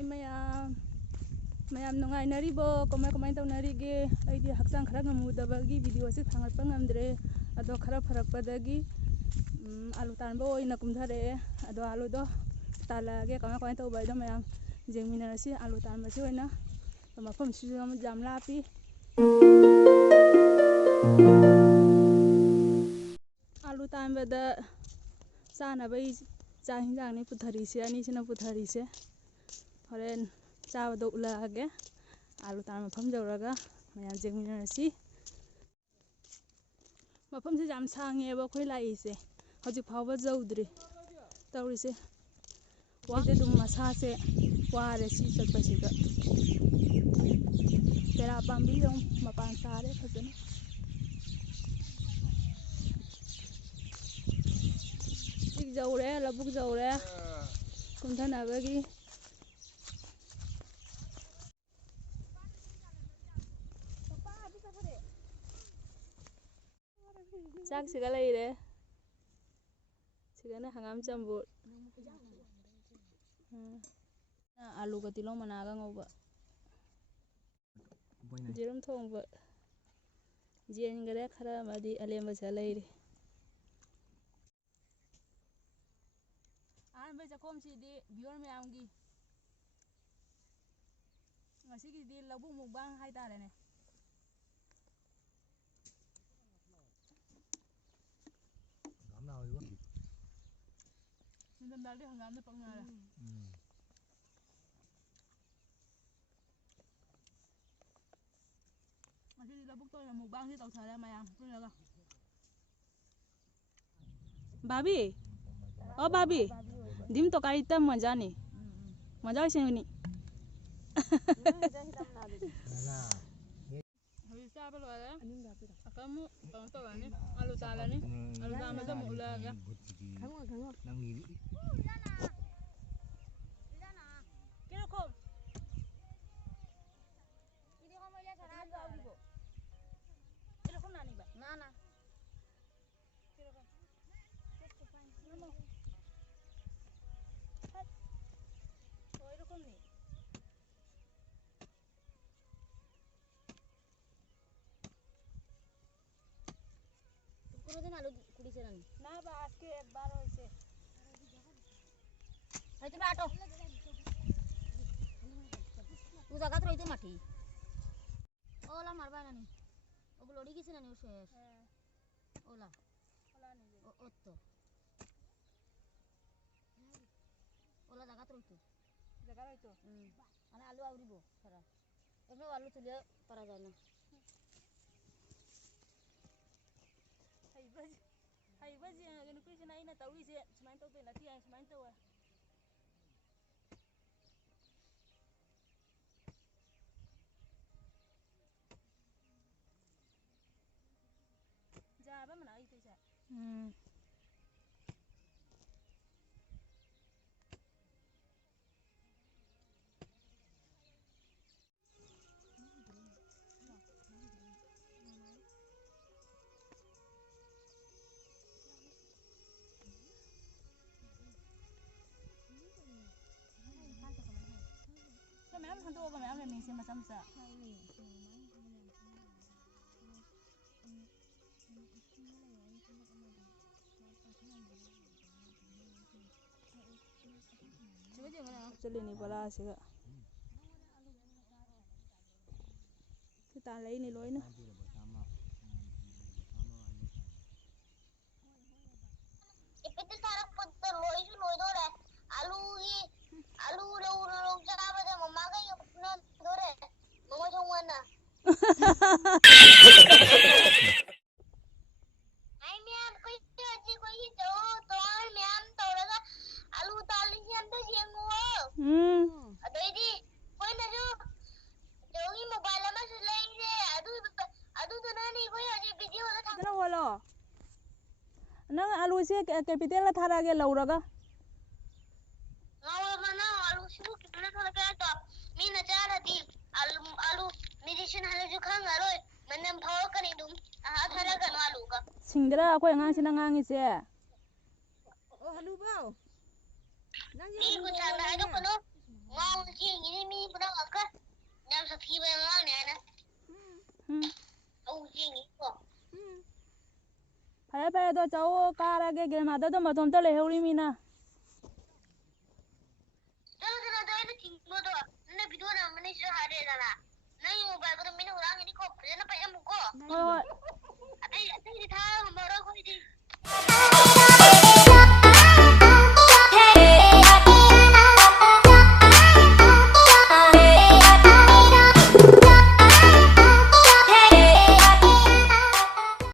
Hai mayam nungainaribo kamai taunarige aidi hakchang khara ngamudabagi video se thangatpa ngamdre ado khara pharakpadagi alu tanba oina kumthare ado alu do talage kamai tauba ido mayam jengminarasi alu tanba se oina mafam su jam lapi alu tanba da sana bai cha hinjang ni puthari se ani sina puthari se horen चावदो उलागे आलू तान मफम जौरागा मया जेंगमिनारसी मफम से जाम सांगेबा खoi लाइसे हजि फावबा जौद्रि तौरिसे वाजे दुम मसा से वारे सी चटपसिदा तेरा पांबी दम मपान सारे फजन सिक जौरे लबुक जौरे कुमथनाबगी ꯆꯥꯛ ꯁꯤꯒ ꯂꯩꯔꯦ ꯁꯤꯒꯅ ꯍꯪꯒꯥꯝ ꯆꯝꯕꯨꯠ ꯑꯂꯨꯒ ꯇꯤꯜꯍꯧ ꯃꯅꯥꯒ ꯉꯧꯕ ꯌꯦꯔꯨꯝ ꯊꯣꯡꯕ ꯌꯦꯟꯒꯔꯦ ꯈꯔ ꯑꯃꯗꯤ ꯑꯂꯦꯝꯕꯁꯦ ꯂꯩꯔꯤ ꯑꯍꯥꯟꯕ ꯆꯥꯛꯈꯣꯝꯁꯤꯗꯤ ꯚꯤꯌꯨꯋꯔ ꯃꯌꯥꯝꯒꯤ ꯉꯁꯤꯒꯤꯗꯤ ꯂꯧꯕꯨꯛ ꯃꯨꯛꯕꯥꯡ ꯍꯥꯏꯇꯥꯔꯦꯅꯦ ꯅꯤꯡꯊꯝꯊꯥꯗꯤ ꯍꯪꯒꯥꯝꯅ ꯄꯛꯅꯔꯦ ꯉꯁꯤꯗꯤ ꯂꯧꯕꯨꯛꯇ ꯑꯣꯏꯅ ꯃꯨꯛꯕꯥꯡꯁꯤ ꯇꯧꯊꯔꯦ ꯃꯌꯥꯝ ꯄꯨꯜꯂꯒ भाभी ओ भाभी दिम तो कारी तम मजा नहीं मजा से नहीं हवी चाबा लोरे अकामु कौन तो गाने आलू तालानी आलू तामा तो मुलागा खंगो नंगी इदाना केरो खो इदि खमले छरा जाउदिबो केरो खम नानी बा ना ना केरो खम दिन आलू कुड़ी से ना बात के एक बार होइसे हइते बाटो तू जगह तो इते माठी ओला मारबा नानी ओ लोडी किसी नानी उसे ओला नहीं ओत्तो ओला जगह तो अने आलू आवरिबो सारा एमे आलू तुले परा जाना हाइबाजी गनु कुइजना इना तौइसे सुमाइन तौते नथि आइ सुमाइन तौवा जाबा मना आइ तैसा मैम हंतो ओबा मैम लेमिंग से मचम सा चलेनी बला सिगा ता लेनी लोइना इपते सारा पत्ता लोइसु लोइदोरे आलू लो जाबा दे मम्मा का यो न दोरे मम्मा जोंगना आई मैम कोई अजी कोई तो मैम तोड़गा आलू ताली से अंदर जेंगो अदोइदी कोई न जो जोगी मोबाइल में से लेंगे अदू तो नहीं कोई अजी वीडियो वाला था ना बोलो नंग आलू से कैपिटल ला थारागे लौरगा गाव मना आलू सिबु कितना थारागे तो मीना चारदी आलू मेडिसिन हाले जो खांगारोय मनम फाव कनी दुम आ थारागा आलू का Singra अखोय ngang ngangi se o halu baw nang yi ku chang dai do kono ngong ji 사피가 양아네. 어우 징이 거. phải tôi cháu ca ra cái mà tôi mà tôi lấy heo đi mina 저는 너희는 친구도 내 비디오는 맨날 하래잖아. 너희 모바일 그럼 맨날 오랑 이거 그냥 빨리 먹고. thôi 아이 다 뭐라고 이제.